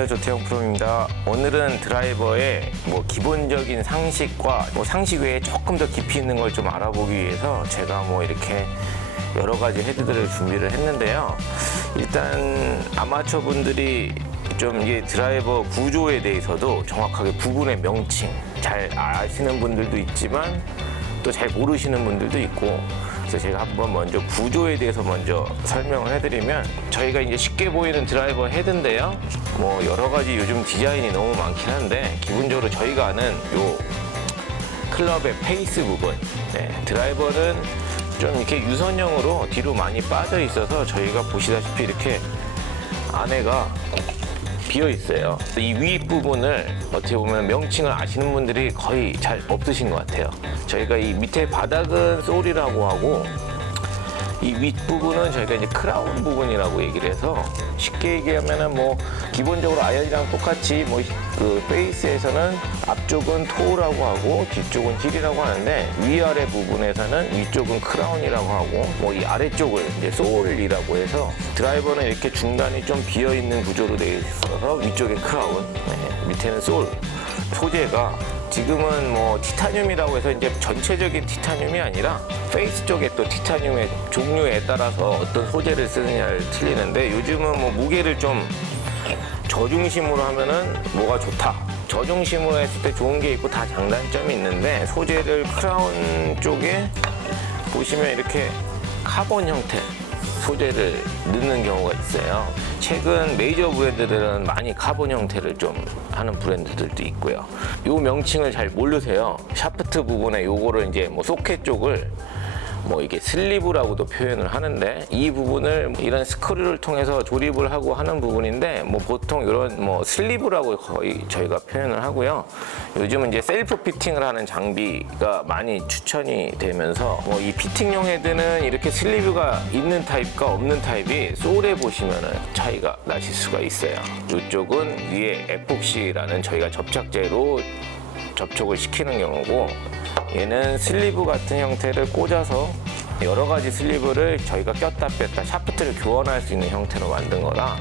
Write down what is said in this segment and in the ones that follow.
안녕하세요, 조태형 프로입니다. 오늘은 드라이버의 기본적인 상식과 상식 외에 조금 더 깊이 있는 걸 좀 알아보기 위해서 제가 이렇게 여러 가지 헤드들을 준비를 했는데요. 일단 아마추어 분들이 좀 이게 드라이버 구조에 대해서도 정확하게 부분의 명칭 잘 아시는 분들도 있지만 또 잘 모르시는 분들도 있고, 그래서 제가 한번 먼저 구조에 대해서 먼저 설명을 해드리면, 저희가 이제 쉽게 보이는 드라이버 헤드인데요. 여러 가지 요즘 디자인이 너무 많긴 한데, 기본적으로 저희가 아는 요 클럽의 페이스 부분, 드라이버는 좀 이렇게 유선형으로 뒤로 많이 빠져 있어서 저희가 보시다시피 이렇게 안에가 비어 있어요. 이 윗부분을 어떻게 보면 명칭을 아시는 분들이 거의 잘 없으신 것 같아요. 저희가 이 밑에 바닥은 솔이라고 하고, 이 윗부분은 저희가 이제 크라운 부분이라고 얘기를 해서, 쉽게 얘기하면은 기본적으로 아이언이랑 똑같이 그 베이스에서는 앞쪽은 토우라고 하고 뒤쪽은 힐이라고 하는데, 위아래 부분에서는 위쪽은 크라운이라고 하고, 이 아래쪽을 이제 소울이라고 해서, 드라이버는 이렇게 중간이 좀 비어 있는 구조로 되어 있어서 위쪽에 크라운, 밑에는 소울. 소재가 지금은 티타늄이라고 해서 이제 전체적인 티타늄이 아니라 페이스 쪽에 또 티타늄의 종류에 따라서 어떤 소재를 쓰느냐를 틀리는데, 요즘은 무게를 좀 저중심으로 하면은 뭐가 좋다, 저중심으로 했을 때 좋은 게 있고 다 장단점이 있는데, 소재를 크라운 쪽에 보시면 이렇게 카본 형태 소재를 넣는 경우가 있어요. 최근 메이저 브랜드들은 많이 카본 형태를 좀 하는 브랜드들도 있고요. 요 명칭을 잘 모르세요. 샤프트 부분에 요거를 이제 소켓 쪽을 이게 슬리브라고도 표현을 하는데, 이 부분을 이런 스크류를 통해서 조립을 하고 하는 부분인데, 보통 이런 슬리브라고 거의 저희가 표현을 하고요. 요즘은 이제 셀프 피팅을 하는 장비가 많이 추천이 되면서, 이 피팅용 헤드는 이렇게 슬리브가 있는 타입과 없는 타입이 소울에 보시면은 차이가 나실 수가 있어요. 이쪽은 위에 에폭시라는 저희가 접착제로 접촉을 시키는 경우고, 얘는 슬리브 같은 형태를 꽂아서 여러 가지 슬리브를 저희가 꼈다 뺐다 샤프트를 교환할 수 있는 형태로 만든 거라,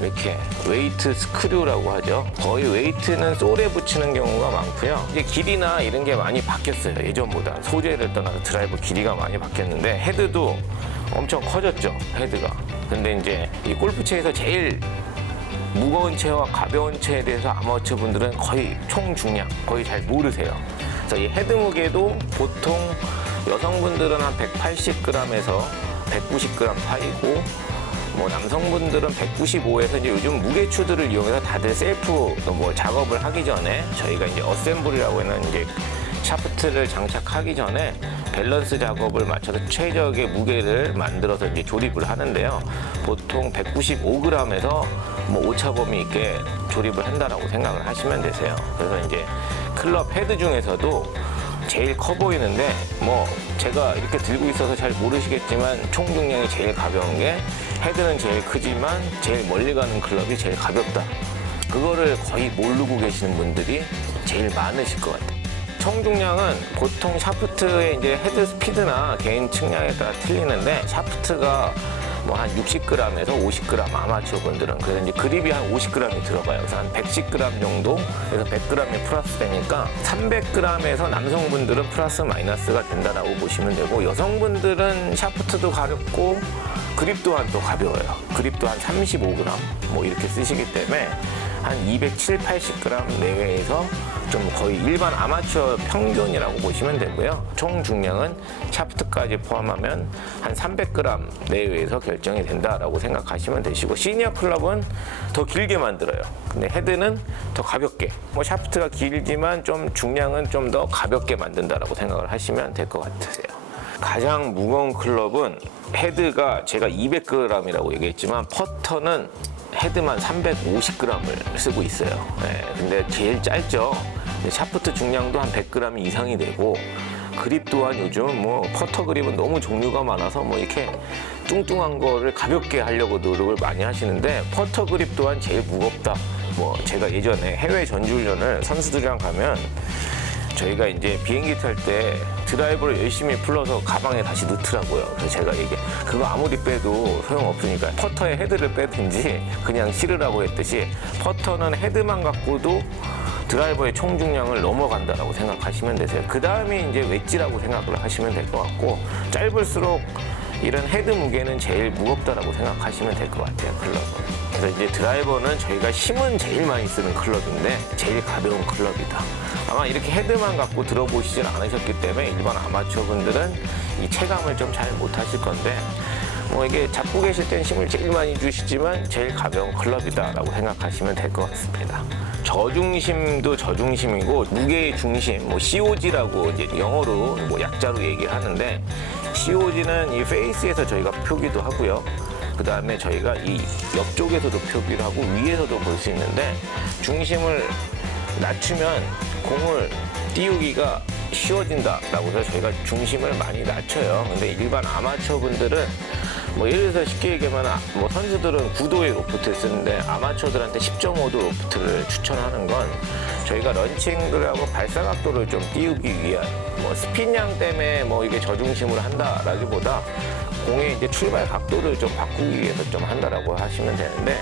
이렇게 웨이트 스크류라고 하죠. 거의 웨이트는 솔에 붙이는 경우가 많고요. 이제 길이나 이런 게 많이 바뀌었어요. 예전보다 소재를 떠나서 드라이버 길이가 많이 바뀌었는데, 헤드도 엄청 커졌죠, 헤드가. 근데 이제 이 골프채에서 제일 무거운 채와 가벼운 채에 대해서 아마추어 분들은 거의 총 중량 거의 잘 모르세요. 그래서 이 헤드 무게도 보통 여성분들은 한 180g에서 190g 사이고, 남성분들은 195에서 이제 요즘 무게추들을 이용해서 다들 셀프 작업을 하기 전에, 저희가 이제 어셈블이라고 하는 이제 샤프트를 장착하기 전에 밸런스 작업을 맞춰서 최적의 무게를 만들어서 이제 조립을 하는데요. 보통 195g에서 오차 범위 있게 조립을 한다라고 생각을 하시면 되세요. 그래서 이제 클럽 헤드 중에서도 제일 커 보이는데, 제가 이렇게 들고 있어서 잘 모르시겠지만 총 중량이 제일 가벼운 게, 헤드는 제일 크지만 제일 멀리 가는 클럽이 제일 가볍다. 그거를 거의 모르고 계시는 분들이 제일 많으실 것 같아요. 총 중량은 보통 샤프트의 이제 헤드 스피드나 개인 측량에 따라 틀리는데, 샤프트가 한 60g에서 50g 아마추어 분들은, 그래서 이제 그립이 한 50g이 들어가요. 그래서 한 110g 정도, 그래서 100g이 플러스 되니까 300g에서 남성분들은 플러스 마이너스가 된다라고 보시면 되고, 여성분들은 샤프트도 가볍고 그립 또한 또 가벼워요. 그립도 한 35g 이렇게 쓰시기 때문에 한 270, 80g 내외에서 좀 거의 일반 아마추어 평균이라고 보시면 되고요. 총 중량은 샤프트까지 포함하면 한 300g 내외에서 결정이 된다라고 생각하시면 되시고, 시니어 클럽은 더 길게 만들어요. 근데 헤드는 더 가볍게, 샤프트가 길지만 좀 중량은 좀 더 가볍게 만든다라고 생각을 하시면 될 것 같으세요. 가장 무거운 클럽은 헤드가 제가 200g이라고 얘기했지만, 퍼터는 헤드만 350g을 쓰고 있어요. 근데 제일 짧죠. 샤프트 중량도 한 100g 이상이 되고, 그립 또한 요즘 퍼터 그립은 너무 종류가 많아서 이렇게 뚱뚱한 거를 가볍게 하려고 노력을 많이 하시는데, 퍼터 그립 또한 제일 무겁다. 제가 예전에 해외 전지훈련을 선수들이랑 가면, 저희가 이제 비행기 탈 때 드라이버를 열심히 풀러서 가방에 다시 넣더라고요. 그래서 제가 그거 아무리 빼도 소용없으니까 퍼터에 헤드를 빼든지 그냥 실으라고 했듯이 퍼터는 헤드만 갖고도 드라이버의 총 중량을 넘어간다라고 생각하시면 되세요. 그 다음에 이제 웨지라고 생각을 하시면 될 것 같고, 짧을수록 이런 헤드 무게는 제일 무겁다라고 생각하시면 될 것 같아요, 클럽은. 그래서 이제 드라이버는 저희가 힘은 제일 많이 쓰는 클럽인데 제일 가벼운 클럽이다. 아마 이렇게 헤드만 갖고 들어보시질 않으셨기 때문에 일반 아마추어 분들은 이 체감을 좀 잘 못하실 건데, 뭐 이게 잡고 계실 땐 힘을 제일 많이 주시지만 제일 가벼운 클럽이다라고 생각하시면 될 것 같습니다. 저중심도 저중심이고 무게의 중심, 뭐 COG라고 이제 영어로 뭐 약자로 얘기를 하는데, COG는 이 페이스에서 저희가 표기도 하고요. 그 다음에 저희가 이 옆쪽에서도 표기를 하고 위에서도 볼 수 있는데, 중심을 낮추면 공을 띄우기가 쉬워진다라고 해서 저희가 중심을 많이 낮춰요. 근데 일반 아마추어 분들은 뭐 예를 들어서 쉽게 얘기하면 뭐 선수들은 9도의 로프트를 쓰는데 아마추어들한테 10.5도 로프트를 추천하는 건 저희가 런칭들하고 발사 각도를 좀 띄우기 위한, 뭐 스핀량 때문에 뭐 이게 저중심을 한다라기보다 공의 이제 출발 각도를 좀 바꾸기 위해서 좀 한다라고 하시면 되는데,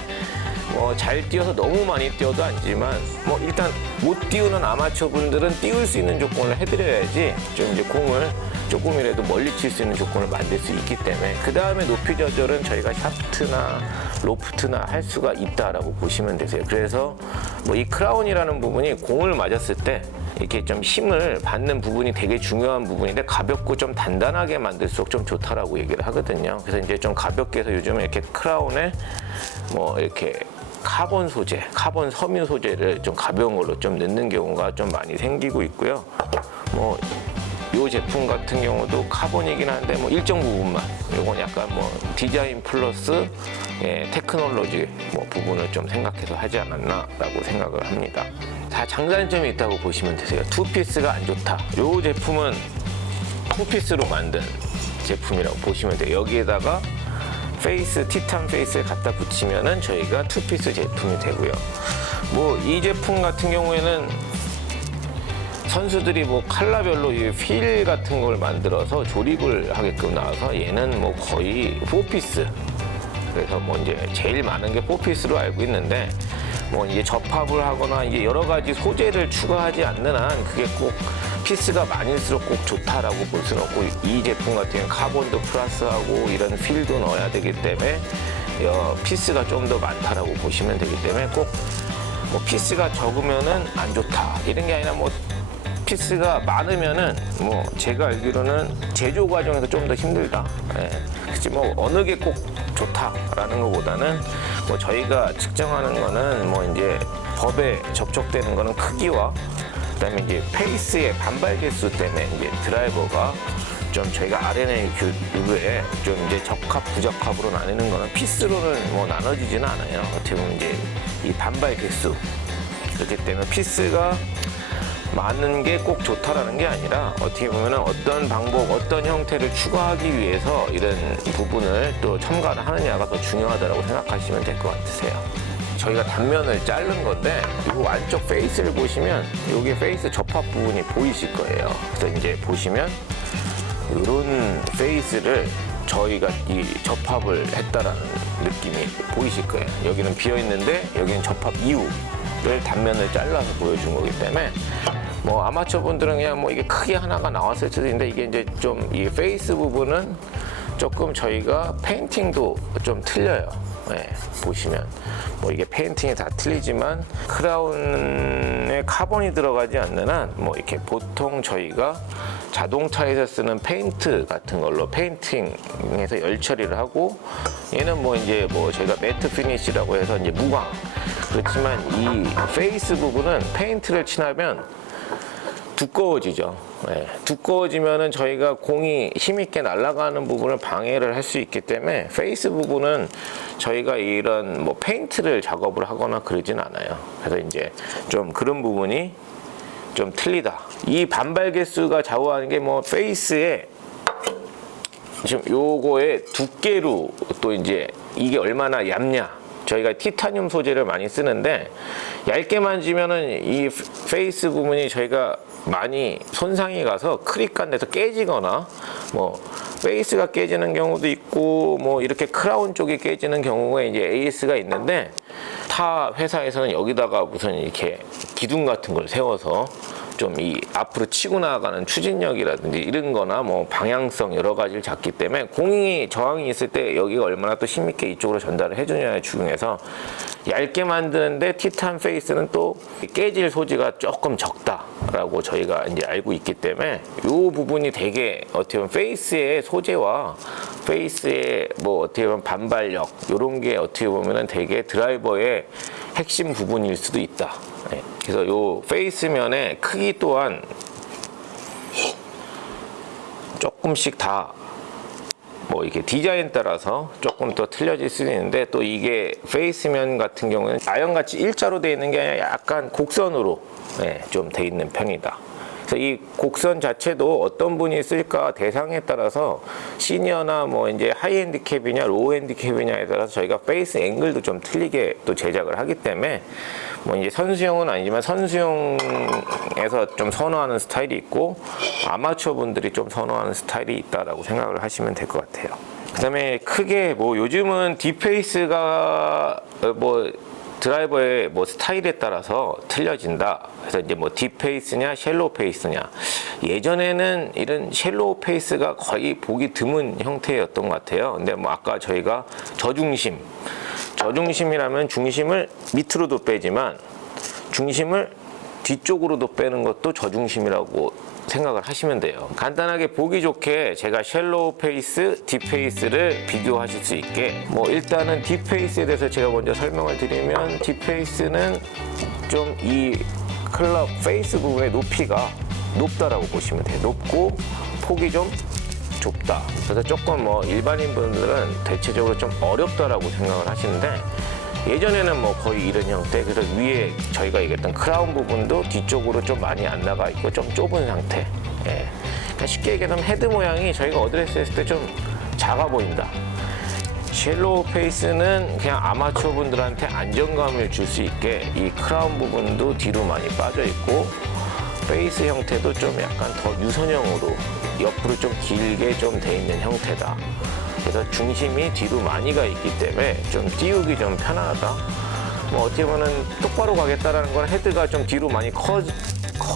뭐 잘 뛰어서 너무 많이 뛰어도 아니지만 뭐 일단 못 띄우는 아마추어 분들은 띄울 수 있는 조건을 해드려야지 좀 이제 공을 조금이라도 멀리 칠 수 있는 조건을 만들 수 있기 때문에, 그 다음에 높이 조절은 저희가 샤프트나 로프트나 할 수가 있다라고 보시면 되세요. 그래서 뭐 이 크라운이라는 부분이 공을 맞았을 때 이렇게 좀 힘을 받는 부분이 되게 중요한 부분인데, 가볍고 좀 단단하게 만들수록 좀 좋다라고 얘기를 하거든요. 그래서 이제 좀 가볍게 해서 요즘에 이렇게 크라운에 뭐 이렇게 카본 소재, 카본 섬유 소재를 좀 가벼운 걸로 좀 넣는 경우가 좀 많이 생기고 있고요. 뭐 이 제품 같은 경우도 카본이긴 한데 뭐 일정 부분만, 이건 약간 뭐 디자인 플러스 테크놀로지 뭐 부분을 좀 생각해서 하지 않았나라고 생각을 합니다. 다 장단점이 있다고 보시면 되세요. 투피스가 안 좋다. 이 제품은 투피스로 만든 제품이라고 보시면 돼요. 여기에다가 페이스, 티탄 페이스를 갖다 붙이면은 저희가 투피스 제품이 되고요. 뭐 이 제품 같은 경우에는 선수들이 뭐 컬러별로 이 필 같은 걸 만들어서 조립을 하게끔 나와서 얘는 뭐 거의 4피스. 그래서 뭐 이제 제일 많은 게 4피스로 알고 있는데, 뭐 이제 접합을 하거나 이게 여러 가지 소재를 추가하지 않는 한 그게 꼭 피스가 많을수록 꼭 좋다라고 볼 수는 없고, 이 제품 같은 경우는 카본도 플러스하고 이런 필도 넣어야 되기 때문에 피스가 좀 더 많다라고 보시면 되기 때문에, 꼭 뭐 피스가 적으면은 안 좋다 이런 게 아니라, 뭐 피스가 많으면은 뭐 제가 알기로는 제조 과정에서 좀 더 힘들다. 그치 뭐 어느 게 꼭 좋다라는 것보다는 뭐 저희가 측정하는 거는 뭐 이제 법에 접촉되는 거는 크기와 그다음에 이제 페이스의 반발 개수 때문에 이제 드라이버가 좀 저희가 RNA 규율에 좀 이제 적합 부적합으로 나뉘는 거는 피스로는 뭐 나눠지지는 않아요. 어떻게 보면 이제 이 반발 개수, 그렇기 때문에 피스가 많은 게 꼭 좋다라는 게 아니라, 어떻게 보면은 어떤 방법, 어떤 형태를 추가하기 위해서 이런 부분을 또 첨가를 하느냐가 더 중요하다고 생각하시면 될 것 같으세요. 저희가 단면을 자른 건데, 이 안쪽 페이스를 보시면 여기 페이스 접합 부분이 보이실 거예요. 그래서 이제 보시면 이런 페이스를 저희가 이 접합을 했다라는 느낌이 보이실 거예요. 여기는 비어 있는데 여기는 접합 이후를 단면을 잘라서 보여준 거기 때문에, 뭐 아마추어 분들은 그냥 뭐 이게 크게 하나가 나왔을 수도 있는데, 이게 이제 좀 이 페이스 부분은 조금 저희가 페인팅도 좀 틀려요. 보시면 뭐 이게 페인팅이 다 틀리지만 크라운에 카본이 들어가지 않는 한 뭐 이렇게 보통 저희가 자동차에서 쓰는 페인트 같은 걸로 페인팅해서 열 처리를 하고, 얘는 뭐 이제 뭐 저희가 매트 피니시라고 해서 이제 무광. 그렇지만 이 페이스 부분은 페인트를 칠하면 두꺼워지죠. 두꺼워지면은 저희가 공이 힘있게 날아가는 부분을 방해를 할 수 있기 때문에, 페이스 부분은 저희가 이런 뭐 페인트를 작업을 하거나 그러진 않아요. 그래서 이제 좀 그런 부분이 좀 틀리다. 이 반발 개수가 좌우하는 게 뭐 페이스에 지금 요거의 두께로 또 이제 이게 얼마나 얇냐, 저희가 티타늄 소재를 많이 쓰는데 얇게 만지면은 이 페이스 부분이 저희가 많이 손상이 가서 크립 간데서 깨지거나 뭐 페이스가 깨지는 경우도 있고 뭐 이렇게 크라운 쪽이 깨지는 경우가 이제 AS가 있는데 타 회사에서는 여기다가 무슨 이렇게 기둥 같은 걸 세워서 좀 이 앞으로 치고 나가는 추진력이라든지 이런 거나 뭐 방향성 여러 가지를 잡기 때문에 공이 저항이 있을 때 여기가 얼마나 또 힘있게 이쪽으로 전달을 해주냐에 중요해서 얇게 만드는데 티탄 페이스는 또 깨질 소지가 조금 적다라고 저희가 이제 알고 있기 때문에 이 부분이 되게 어떻게 보면 페이스의 소재와 페이스의 뭐 어떻게 보면 반발력 이런 게 어떻게 보면은 되게 드라이버의 핵심 부분일 수도 있다. 네. 그래서 이 페이스면의 크기 또한 조금씩 다 뭐 이렇게 디자인 따라서 조금 더 틀려질 수도 있는데 또 이게 페이스면 같은 경우는 아연같이 일자로 되어 있는 게 아니라 약간 곡선으로 네, 좀 돼 있는 편이다. 그래서 이 곡선 자체도 어떤 분이 쓸까 대상에 따라서 시니어나 뭐 이제 하이 핸디캡이냐 로우 핸디캡이냐에 따라서 저희가 페이스 앵글도 좀 틀리게 또 제작을 하기 때문에 뭐 이제 선수용은 아니지만 선수용에서 좀 선호하는 스타일이 있고 아마추어 분들이 좀 선호하는 스타일이 있다라고 생각을 하시면 될 것 같아요. 그다음에 크게 뭐 요즘은 딥페이스가 뭐 드라이버의 뭐 스타일에 따라서 틀려진다. 그래서 이제 뭐 딥페이스냐 쉘로우 페이스냐. 예전에는 이런 쉘로우 페이스가 거의 보기 드문 형태였던 것 같아요. 근데 뭐 아까 저희가 저중심이라면 중심을 밑으로도 빼지만 중심을 뒤쪽으로도 빼는 것도 저중심이라고 생각을 하시면 돼요. 간단하게 보기 좋게 제가 쉘로우 페이스, 딥 페이스를 비교하실 수 있게 뭐 일단은 딥 페이스에 대해서 제가 먼저 설명을 드리면 딥 페이스는 좀 이 클럽 페이스 부분의 높이가 높다라고 보시면 돼요. 높고 폭이 좀 좁다. 그래서 조금 뭐 일반인 분들은 대체적으로 좀 어렵다라고 생각을 하시는데 예전에는 뭐 거의 이런 형태, 그래서 위에 저희가 얘기했던 크라운 부분도 뒤쪽으로 좀 많이 안 나가 있고 좀 좁은 상태. 예. 그러니까 쉽게 얘기하면 헤드 모양이 저희가 어드레스 했을 때 좀 작아 보인다. 쉘로우 페이스는 그냥 아마추어 분들한테 안정감을 줄 수 있게 이 크라운 부분도 뒤로 많이 빠져 있고 페이스 형태도 좀 약간 더 유선형으로 옆으로 좀 길게 좀 돼 있는 형태다. 그래서 중심이 뒤로 많이 가 있기 때문에 좀 띄우기 좀 편하다. 뭐 어떻게 보면 똑바로 가겠다라는 건 헤드가 좀 뒤로 많이 커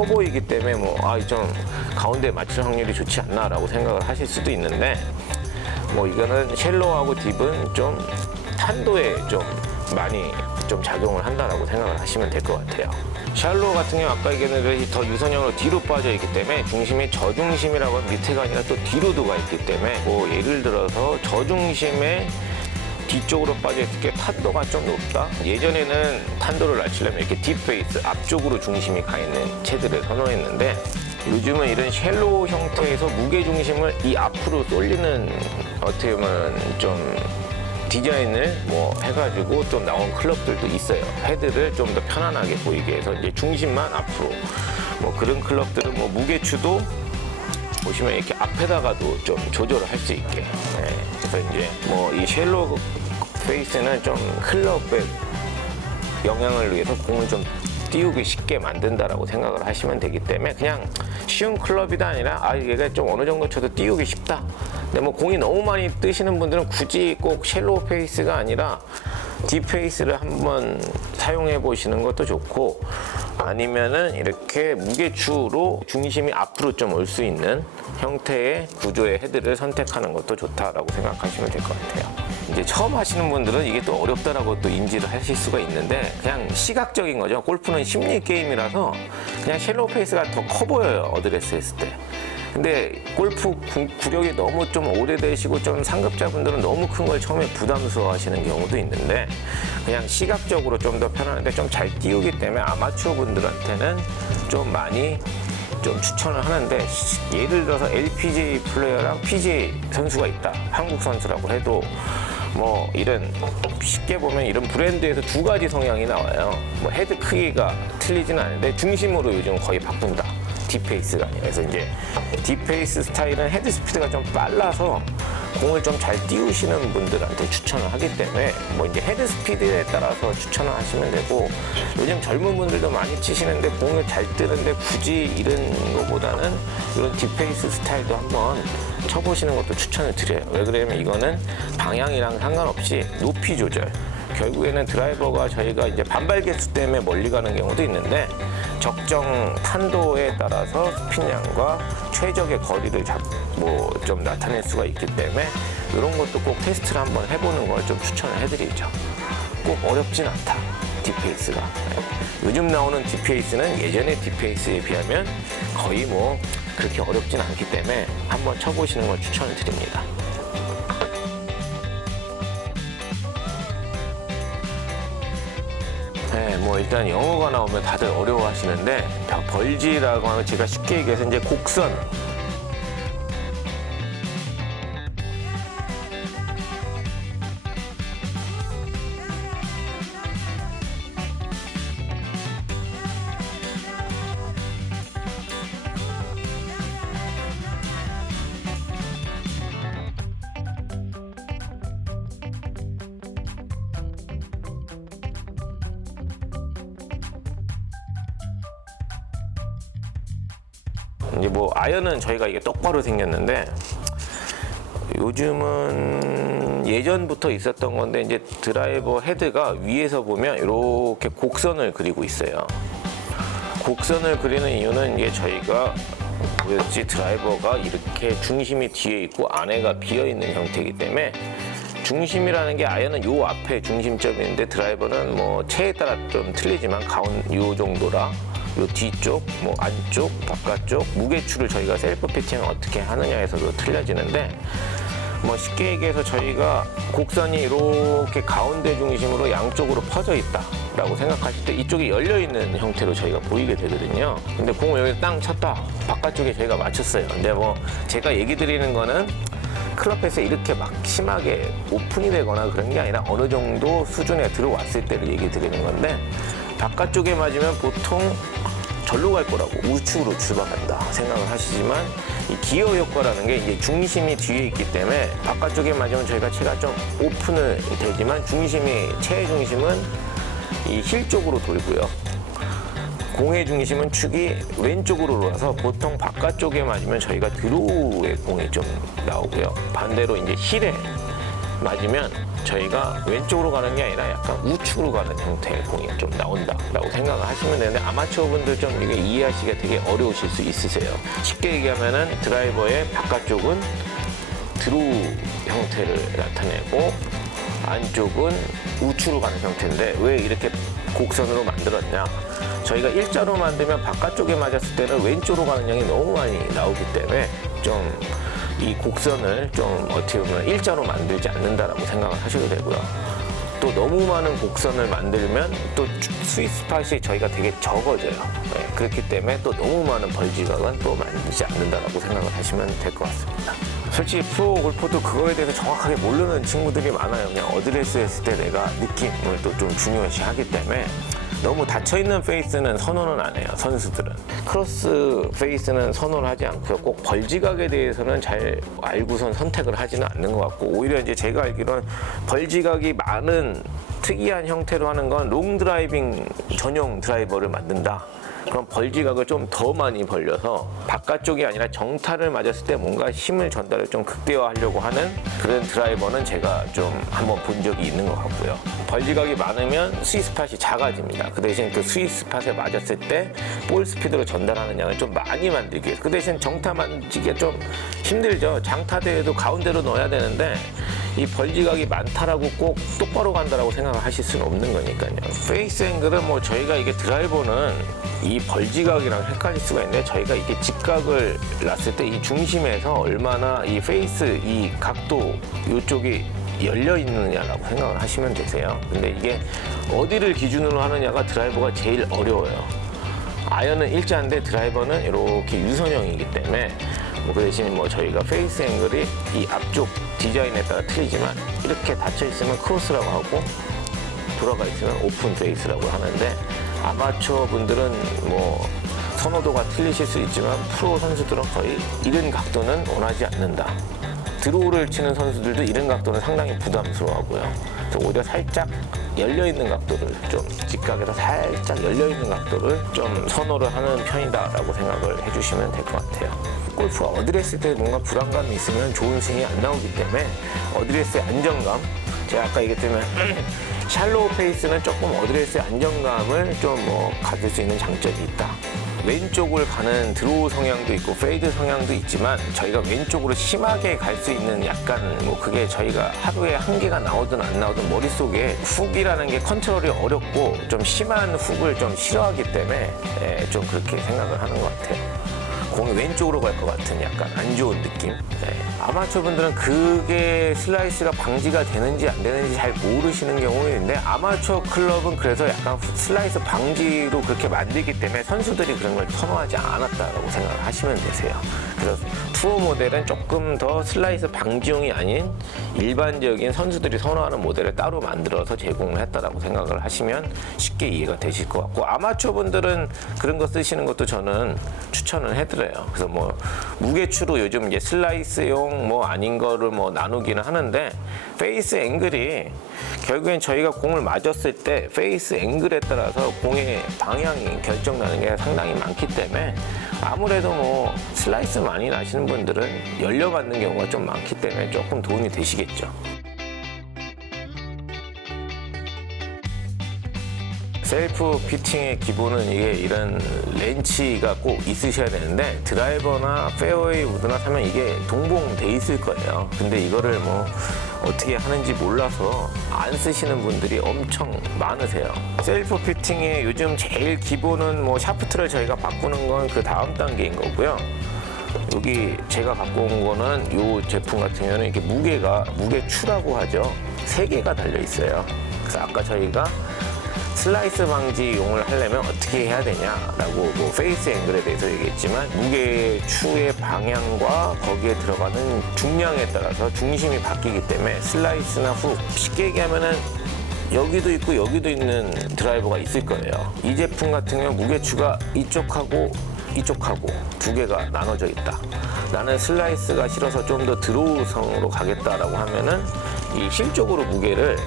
보이기 때문에 뭐 좀 가운데 맞출 확률이 좋지 않나라고 생각을 하실 수도 있는데 뭐 이거는 쉘로우하고 딥은 좀 탄도에 좀 많이 좀 작용을 한다라고 생각을 하시면 될 것 같아요. 샬로우 같은 경우 아까 얘기했는데 더 유선형으로 뒤로 빠져 있기 때문에 중심이 저중심이라고 하면 밑에가 아니라 또 뒤로도 가 있기 때문에 뭐 예를 들어서 저중심에 뒤쪽으로 빠져 있을 게 탄도가 좀 높다. 예전에는 탄도를 낮추려면 이렇게 딥페이스 앞쪽으로 중심이 가 있는 채들을 선호했는데 요즘은 이런 쉘로우 형태에서 무게 중심을 이 앞으로 쏠리는 어떻게 보면 좀 디자인을 뭐 해가지고 좀 나온 클럽들도 있어요. 헤드를 좀 더 편안하게 보이게 해서 이제 중심만 앞으로 뭐 그런 클럽들은 뭐 무게추도 보시면 이렇게 앞에다가도 좀 조절을 할 수 있게. 네. 그래서 이제 뭐 이 쉘로우 페이스는 좀 클럽의 영향을 위해서 공을 좀 띄우기 쉽게 만든다라고 생각을 하시면 되기 때문에 그냥 쉬운 클럽이다 아니라 이게 좀 어느 정도 쳐도 띄우기 쉽다. 근데 뭐 공이 너무 많이 뜨시는 분들은 굳이 꼭 쉘로우 페이스가 아니라 딥 페이스를 한번 사용해 보시는 것도 좋고 아니면은 이렇게 무게추로 중심이 앞으로 좀 올 수 있는 형태의 구조의 헤드를 선택하는 것도 좋다라고 생각하시면 될 것 같아요. 이제 처음 하시는 분들은 이게 또 어렵다라고 또 인지를 하실 수가 있는데 그냥 시각적인 거죠. 골프는 심리 게임이라서 그냥 쉘로우 페이스가 더 커 보여요. 어드레스 했을 때. 근데 골프 구력이 너무 좀 오래되시고 좀 상급자분들은 너무 큰 걸 처음에 부담스러워 하시는 경우도 있는데 그냥 시각적으로 좀 더 편안한데 좀 잘 띄우기 때문에 아마추어 분들한테는 좀 많이 좀 추천을 하는데 예를 들어서 LPGA 플레이어랑 PGA 선수가 있다. 한국 선수라고 해도 뭐 이런 쉽게 보면 이런 브랜드에서 두 가지 성향이 나와요. 뭐 헤드 크기가 틀리진 않은데 중심으로 요즘 거의 바꾼다. 딥페이스가 아니라. 그래서 이제 딥페이스 스타일은 헤드 스피드가 좀 빨라서 공을 좀 잘 띄우시는 분들한테 추천을 하기 때문에 뭐 이제 헤드 스피드에 따라서 추천을 하시면 되고, 요즘 젊은 분들도 많이 치시는데 공을 잘 뜨는데 굳이 이런 거보다는 이런 딥페이스 스타일도 한번 쳐보시는 것도 추천을 드려요. 왜 그러냐면 이거는 방향이랑 상관없이 높이 조절, 결국에는 드라이버가 저희가 이제 반발 개수 때문에 멀리 가는 경우도 있는데 적정 탄도에 따라서 스핀량과 최적의 거리를 좀 나타낼 수가 있기 때문에 이런 것도 꼭 테스트를 한번 해보는 걸 좀 추천을 해드리죠. 꼭 어렵진 않다, 딥페이스가. 요즘 나오는 딥페이스는 예전의 딥페이스에 비하면 거의 뭐 그렇게 어렵진 않기 때문에 한번 쳐보시는 걸 추천을 드립니다. 네, 뭐 일단 영어가 나오면 다들 어려워하시는데, 벌지라고 하면 제가 쉽게 얘기해서 이제 곡선, 이제 뭐 아연은 저희가 이게 똑바로 생겼는데 요즘은 예전부터 있었던 건데 이제 드라이버 헤드가 위에서 보면 이렇게 곡선을 그리고 있어요. 곡선을 그리는 이유는 이게 저희가 보였지 드라이버가 이렇게 중심이 뒤에 있고 안에가 비어 있는 형태이기 때문에, 중심이라는 게 아연은 요 앞에 중심점인데 드라이버는 뭐 체에 따라 좀 틀리지만 요 정도라, 요 뒤쪽, 뭐 안쪽, 바깥쪽, 무게추를 저희가 셀프 피팅을 어떻게 하느냐에서도 틀려지는데, 뭐 쉽게 얘기해서 저희가 곡선이 이렇게 가운데 중심으로 양쪽으로 퍼져 있다라고 생각하실 때 이쪽이 열려 있는 형태로 저희가 보이게 되거든요. 근데 공을 여기 땅 쳤다, 바깥쪽에 저희가 맞췄어요. 근데 뭐 제가 얘기 드리는 거는 클럽에서 이렇게 막 심하게 오픈이 되거나 그런 게 아니라 어느 정도 수준에 들어왔을 때를 얘기 드리는 건데, 바깥쪽에 맞으면 보통 절로 갈 거라고 우측으로 출발한다 생각을 하시지만, 이 기어 효과라는 게 이제 중심이 뒤에 있기 때문에 바깥쪽에 맞으면 저희가 체가 좀 오픈을 되지만 체의 중심은 이 힐 쪽으로 돌고요. 공의 중심은 축이 왼쪽으로 돌아서 보통 바깥쪽에 맞으면 저희가 드로우의 공이 좀 나오고요. 반대로 이제 힐에 맞으면 저희가 왼쪽으로 가는 게 아니라 약간 우측으로 가는 형태의 공이 좀 나온다라고 생각을 하시면 되는데, 아마추어 분들 좀 이게 이해하시기가 되게 어려우실 수 있으세요. 쉽게 얘기하면은 드라이버의 바깥쪽은 드로우 형태를 나타내고 안쪽은 우측으로 가는 형태인데, 왜 이렇게 곡선으로 만들었냐? 저희가 일자로 만들면 바깥쪽에 맞았을 때는 왼쪽으로 가는 양이 너무 많이 나오기 때문에 좀 이 곡선을 좀 어떻게 보면 일자로 만들지 않는다라고 생각을 하셔도 되고요. 또 너무 많은 곡선을 만들면 또 스윗 스팟이 저희가 되게 적어져요. 네, 그렇기 때문에 또 너무 많은 벌지각은 또 만들지 않는다라고 생각을 하시면 될 것 같습니다. 솔직히 프로 골퍼도 그거에 대해서 정확하게 모르는 친구들이 많아요. 그냥 어드레스 했을 때 내가 느낌을 또 좀 중요시 하기 때문에 너무 닫혀있는 페이스는 선호는 안 해요, 선수들은. 크로스 페이스는 선호를 하지 않고요. 꼭 벌지각에 대해서는 잘 알고선 선택을 하지는 않는 것 같고, 오히려 이제 제가 알기로는 벌지각이 많은 특이한 형태로 하는 건 롱 드라이빙 전용 드라이버를 만든다. 그럼 벌지각을 좀 더 많이 벌려서 바깥쪽이 아니라 정타를 맞았을 때 뭔가 힘을 전달을 좀 극대화하려고 하는 그런 드라이버는 제가 좀 한번 본 적이 있는 것 같고요. 벌지각이 많으면 스윗 스팟이 작아집니다. 그 대신 그 스윗 스팟에 맞았을 때 볼 스피드로 전달하는 양을 좀 많이 만들기 위해서. 그 대신 정타 만지기가 좀 힘들죠. 장타대에도 가운데로 넣어야 되는데 이 벌지각이 많다라고 꼭 똑바로 간다라고 생각을 하실 수는 없는 거니까요. 페이스 앵글은 뭐 저희가 이게 드라이버는 이 벌지각이랑 헷갈릴 수가 있는데, 저희가 이게 직각을 놨을 때 이 중심에서 얼마나 이 페이스 이 각도 이쪽이 열려 있느냐라고 생각을 하시면 되세요. 근데 이게 어디를 기준으로 하느냐가 드라이버가 제일 어려워요. 아연은 일자인데 드라이버는 이렇게 유선형이기 때문에 그 대신 뭐 저희가 페이스 앵글이 이 앞쪽 디자인에 따라 틀리지만, 이렇게 닫혀 있으면 크로스라고 하고 돌아가 있으면 오픈 페이스라고 하는데, 아마추어 분들은 뭐 선호도가 틀리실 수 있지만 프로 선수들은 거의 이런 각도는 원하지 않는다. 드로우를 치는 선수들도 이런 각도는 상당히 부담스러워하고요. 그래서 오히려 살짝 열려있는 각도를 좀 직각에서 살짝 열려있는 각도를 좀 선호를 하는 편이다라고 생각을 해주시면 될 것 같아요. 골프가 어드레스 때 뭔가 불안감이 있으면 좋은 스윙이 안 나오기 때문에 어드레스의 안정감, 제가 아까 얘기했지만 샬로우 페이스는 조금 어드레스의 안정감을 좀 가질 수 있는 장점이 있다. 왼쪽을 가는 드로우 성향도 있고 페이드 성향도 있지만 저희가 왼쪽으로 심하게 갈 수 있는 약간 그게 저희가 하루에 한 개가 나오든 안 나오든 머릿속에 훅이라는 게 컨트롤이 어렵고 좀 심한 훅을 좀 싫어하기 때문에 좀 그렇게 생각을 하는 것 같아요. 공이 왼쪽으로 갈 것 같은 약간 안 좋은 느낌. 아마추어 분들은 그게 슬라이스가 방지가 되는지 안 되는지 잘 모르시는 경우가 있는데 아마추어 클럽은 그래서 약간 슬라이스 방지로 그렇게 만들기 때문에 선수들이 그런 걸 선호하지 않았다라고 생각을 하시면 되세요. 그래서 투어 모델은 조금 더 슬라이스 방지용이 아닌 일반적인 선수들이 선호하는 모델을 따로 만들어서 제공을 했다라고 생각을 하시면 쉽게 이해가 되실 것 같고 아마추어 분들은 그런 거 쓰시는 것도 저는 추천을 해드려요. 그래서 무게추로 요즘 이제 슬라이스용 아닌 거를 나누기는 하는데 페이스 앵글이 결국엔 저희가 공을 맞았을 때 페이스 앵글에 따라서 공의 방향이 결정나는 게 상당히 많기 때문에 아무래도 슬라이스 많이 나시는 분들은 열려맞는 경우가 좀 많기 때문에 조금 도움이 되시겠죠. 셀프 피팅의 기본은 이게 이런 렌치가 꼭 있으셔야 되는데 드라이버나 페어웨이 우드나 사면 이게 동봉돼 있을 거예요. 근데 이거를 어떻게 하는지 몰라서 안 쓰시는 분들이 엄청 많으세요. 셀프 피팅의 요즘 제일 기본은 샤프트를 저희가 바꾸는 건 그 다음 단계인 거고요. 여기 제가 갖고 온 거는 이 제품 같은 경우는 이렇게 무게추라고 하죠. 3개가 달려 있어요. 그래서 아까 저희가 슬라이스 방지용을 하려면 어떻게 해야 되냐라고 페이스 앵글에 대해서 얘기했지만 무게추의 방향과 거기에 들어가는 중량에 따라서 중심이 바뀌기 때문에 슬라이스나 훅 쉽게 얘기하면은 여기도 있고 여기도 있는 드라이버가 있을 거예요. 이 제품 같은 경우 무게추가 이쪽하고 이쪽하고 2개가 나눠져 있다. 나는 슬라이스가 싫어서 좀 더 드로우성으로 가겠다라고 하면은 이 힐 쪽으로 무게를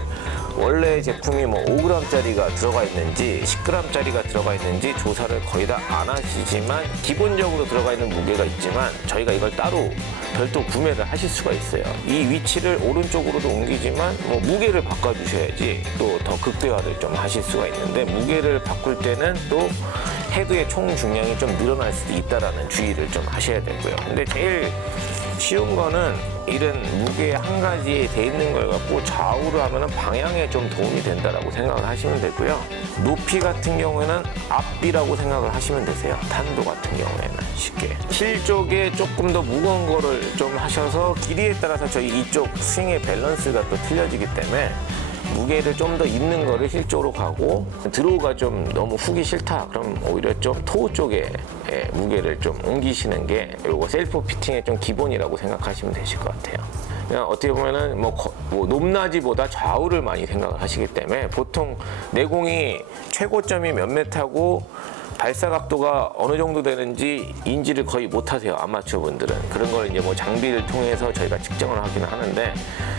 원래 제품이 5g짜리가 들어가 있는지 10g짜리가 들어가 있는지 조사를 거의 다 안 하시지만 기본적으로 들어가 있는 무게가 있지만 저희가 이걸 따로 별도 구매를 하실 수가 있어요. 이 위치를 오른쪽으로도 옮기지만 무게를 바꿔주셔야지 또 더 극대화를 좀 하실 수가 있는데 무게를 바꿀 때는 또 헤드의 총 중량이 좀 늘어날 수도 있다라는 주의를 좀 하셔야 되고요. 근데 제일 쉬운 거는 이런 무게 한 가지에 돼 있는 걸 갖고 좌우로 하면은 방향에 좀 도움이 된다라고 생각을 하시면 되고요. 높이 같은 경우에는 앞이라고 생각을 하시면 되세요. 탄도 같은 경우에는 쉽게. 힐 쪽에 조금 더 무거운 거를 좀 하셔서 길이에 따라서 저희 이쪽 스윙의 밸런스가 또 틀려지기 때문에 무게를 좀 더 있는 거를 힐 쪽으로 가고 드로우가 좀 너무 훅이 싫다 그럼 오히려 좀 토우 쪽에 무게를 좀 옮기시는 게 요거 셀프 피팅의 좀 기본이라고 생각하시면 되실 것 같아요. 그냥 어떻게 보면은 높낮이보다 좌우를 많이 생각을 하시기 때문에 보통 내공이 최고점이 몇 메타고 발사 각도가 어느 정도 되는지 인지를 거의 못 하세요. 아마추어 분들은. 그런 걸 이제 장비를 통해서 저희가 측정을 하기는 하는데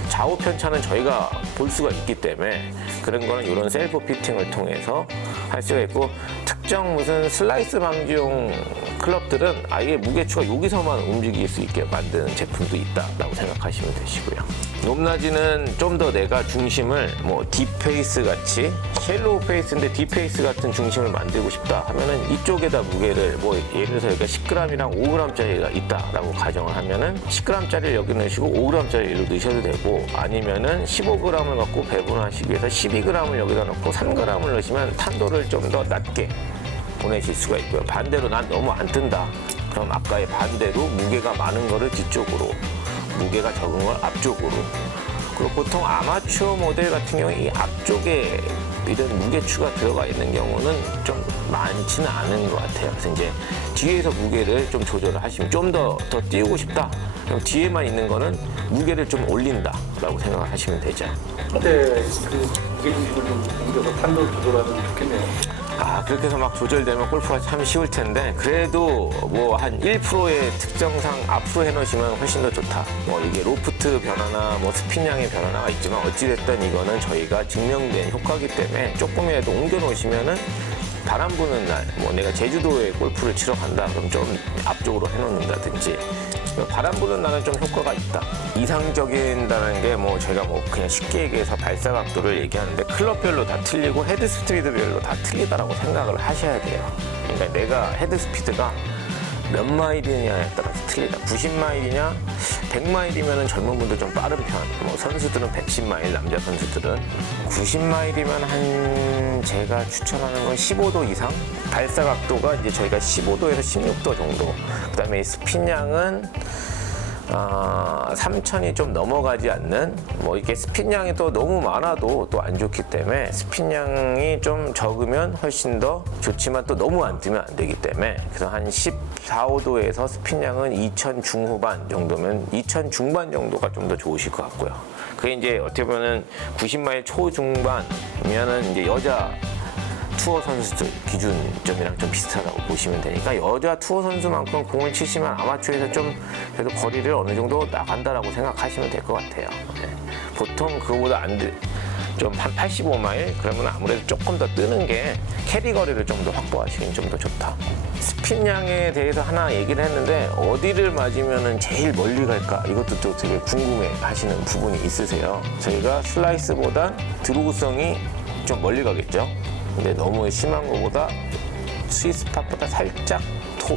좌우 편차는 저희가 볼 수가 있기 때문에 그런 거는 이런 셀프 피팅을 통해서 할 수가 있고 특정 무슨 슬라이스 방지용 클럽들은 아예 무게추가 여기서만 움직일 수 있게 만드는 제품도 있다라고 생각하시면 되시고요. 높낮이는 좀 더 내가 중심을 딥페이스 같이 쉘로우 페이스인데 딥페이스 같은 중심을 만들고 싶다 하면은 이쪽에다 무게를 예를 들어서 여기가 10g이랑 5g짜리가 있다라고 가정을 하면은 10g짜리를 여기 넣으시고 5g짜리를 넣으셔도 되고 아니면은 15g을 갖고 배분하시기 위해서 12g을 여기다 넣고 3g을 넣으시면 탄도를 좀 더 낮게 보내실 수가 있고요. 반대로 난 너무 안 뜬다. 그럼 아까의 반대로 무게가 많은 거를 뒤쪽으로, 무게가 적은 걸 앞쪽으로. 그리고 보통 아마추어 모델 같은 경우에 이 앞쪽에 이런 무게추가 들어가 있는 경우는 좀 많지는 않은 것 같아요. 그래서 이제 뒤에서 무게를 좀 조절을 하시면 좀 더 띄우고 싶다. 그럼 뒤에만 있는 거는 무게를 좀 올린다라고 생각을 하시면 되죠. 근데 그 무게 중심을 좀 옮겨서 탄도를 조절하면 좋겠네요. 그렇게 해서 막 조절되면 골프가 참 쉬울 텐데 그래도 뭐 한 1%의 특정상 앞으로 해놓으시면 훨씬 더 좋다. 뭐 이게 로프트 변화나 뭐 스핀량의 변화가 있지만 어찌됐든 이거는 저희가 증명된 효과이기 때문에 조금이라도 옮겨 놓으시면은 바람 부는 날, 뭐 내가 제주도에 골프를 치러 간다 그럼 좀 앞쪽으로 해놓는다든지 바람 부는 날은 좀 효과가 있다. 이상적인다는 게 뭐 제가 뭐 그냥 쉽게 얘기해서 발사 각도를 얘기하는데 클럽별로 다 틀리고 헤드 스피드별로 다 틀리다라고 생각을 하셔야 돼요. 그러니까 내가 헤드 스피드가 몇 마일이냐에 따라서 틀리다. 90마일이냐 100마일이면 젊은 분들 좀 빠른 편. 뭐 선수들은 110마일, 남자 선수들은 90마일이면 한 제가 추천하는 건 15도 이상. 발사 각도가 이제 저희가 15도에서 16도 정도. 그다음에 스핀량은 3000이 좀 넘어가지 않는 뭐 이렇게 스핀량이 또 너무 많아도 또 안 좋기 때문에 스핀량이 좀 적으면 훨씬 더 좋지만 또 너무 안 뜨면 안 되기 때문에 그래서 한 14, 5도에서 스핀량은 2000 중후반 정도면 2000 중반 정도가 좀 더 좋으실 것 같고요. 그게 이제 어떻게 보면 90마일 초중반이면은 이제 여자 투어 선수들 기준점이랑 좀 비슷하다고 보시면 되니까 여자 투어 선수만큼 공을 치시면 아마추어에서 좀 그래도 거리를 어느 정도 나간다라고 생각하시면 될 것 같아요. 네. 보통 그거보다 좀 한 85마일 그러면 아무래도 조금 더 뜨는 게 캐리 거리를 좀 더 확보하시긴 좀 더 좋다. 스핀량에 대해서 하나 얘기를 했는데 어디를 맞으면 제일 멀리 갈까 이것도 또 되게 궁금해 하시는 부분이 있으세요. 저희가 슬라이스보다 드로우성이 좀 멀리 가겠죠. 근데 너무 심한 것보다 스윗스팟보다 살짝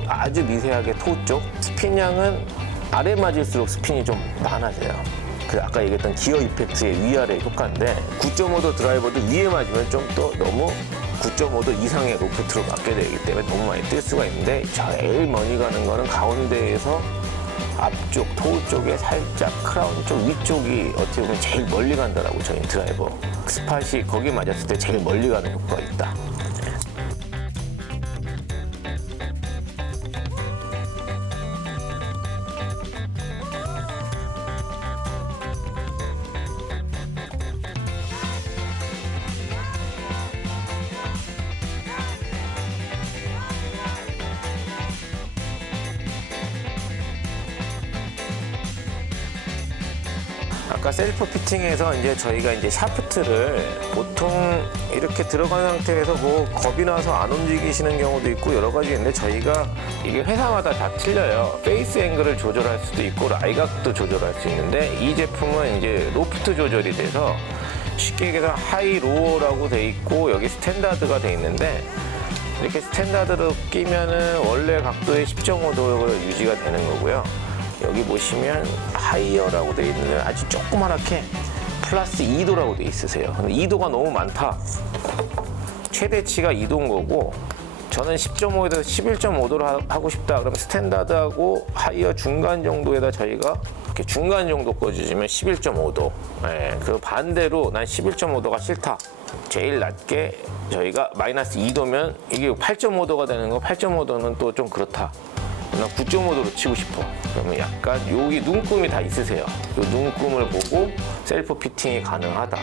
아주 미세하게 토 쪽 스핀량은 아래 맞을수록 스핀이 좀 많아져요. 그래서 아까 얘기했던 기어 이펙트의 위아래 효과인데 9.5도 드라이버도 위에 맞으면 좀 또 너무 9.5도 이상의 로프트로 맞게 되기 때문에 너무 많이 뜰 수가 있는데 제일 멀리 가는 거는 가운데에서 앞쪽 토우 쪽에 살짝 크라운 쪽 위쪽이 어떻게 보면 제일 멀리 간다라고 저희 드라이버 스팟이 거기 맞았을 때 제일 멀리 가는 효과가 있다. 아까 셀프 피팅에서 이제 저희가 이제 샤프트를 보통 이렇게 들어간 상태에서 뭐 겁이 나서 안 움직이시는 경우도 있고 여러 가지 있는데 저희가 이게 회사마다 다 틀려요. 페이스 앵글을 조절할 수도 있고 라이각도 조절할 수 있는데 이 제품은 이제 로프트 조절이 돼서 쉽게 얘기해서 하이 로어라고 돼 있고 여기 스탠다드가 돼 있는데 이렇게 스탠다드로 끼면은 원래 각도의 10.5도가 유지가 되는 거고요. 여기 보시면 하이어라고 되어 있는데 아주 조그맣게 플러스 2도라고 되어 있으세요. 근데 2도가 너무 많다. 최대치가 2도인 거고 저는 10.5에서 11.5도로 하고 싶다. 그러면 스탠다드하고 하이어 중간 정도에다 저희가 이렇게 중간 정도 꽂으시면 11.5도. 네, 그 반대로 난 11.5도가 싫다. 제일 낮게 저희가 마이너스 2도면 이게 8.5도가 되는 거 8.5도는 또 좀 그렇다. 나 9.5도로 치고 싶어. 그러면 약간 여기 눈금이 다 있으세요. 이 눈금을 보고 셀프 피팅이 가능하다.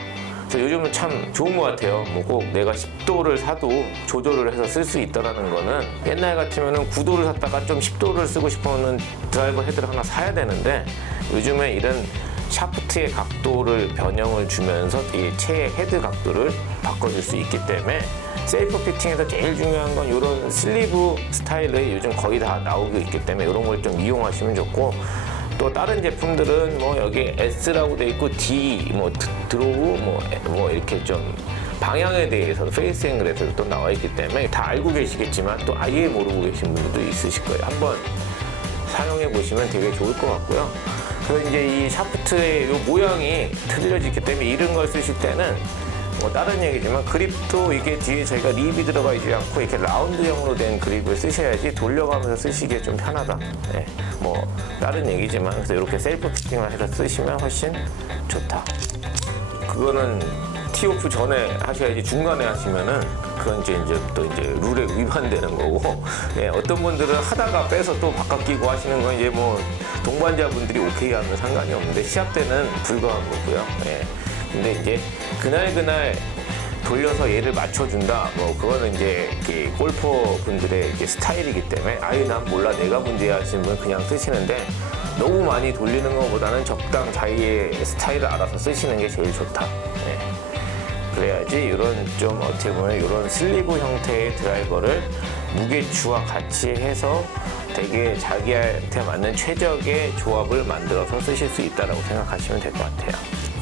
그래서 요즘은 참 좋은 것 같아요. 뭐 꼭 내가 10도를 사도 조절을 해서 쓸 수 있다는 거는 옛날 같으면 9도를 샀다가 좀 10도를 쓰고 싶으면 드라이버 헤드를 하나 사야 되는데 요즘에 이런 샤프트의 각도를 변형을 주면서 이 채의 헤드 각도를 바꿔줄 수 있기 때문에 셀프 피팅에서 제일 중요한 건 이런 슬리브 스타일이 요즘 거의 다 나오고 있기 때문에 이런 걸 좀 이용하시면 좋고 또 다른 제품들은 뭐 여기 S라고 돼 있고 D 뭐 드로우 뭐 이렇게 좀 방향에 대해서 페이스 앵글에서도 또 나와 있기 때문에 다 알고 계시겠지만 또 아예 모르고 계신 분들도 있으실 거예요. 한번 사용해 보시면 되게 좋을 것 같고요. 그래서 이제 이 샤프트의 이 모양이 틀려지기 때문에 이런 걸 쓰실 때는 뭐 다른 얘기지만 그립도 이게 뒤에 저희가 립이 들어가 있지 않고 이렇게 라운드형으로 된 그립을 쓰셔야지 돌려가면서 쓰시기에 좀 편하다. 네, 뭐 다른 얘기지만 그래서 이렇게 셀프 피팅을 해서 쓰시면 훨씬 좋다. 그거는 티오프 전에 하셔야지 중간에 하시면은 그건 이제 또 이제 룰에 위반되는 거고 예, 어떤 분들은 하다가 빼서 또 바꿔 끼고 하시는 건 이제 뭐 동반자분들이 오케이 하면 상관이 없는데 시합 때는 불가한 거고요. 예. 근데 이제 그날 돌려서 얘를 맞춰준다. 뭐 그거는 이제 이렇게 골퍼 분들의 이제 스타일이기 때문에 아유 난 몰라 내가 문제야 하시는 분 그냥 쓰시는데 너무 많이 돌리는 것보다는 적당 자기의 스타일을 알아서 쓰시는 게 제일 좋다. 네. 그래야지 이런 좀 어떻게 보면 이런 슬리브 형태의 드라이버를 무게추와 같이 해서 되게 자기한테 맞는 최적의 조합을 만들어서 쓰실 수 있다고 생각하시면 될 것 같아요.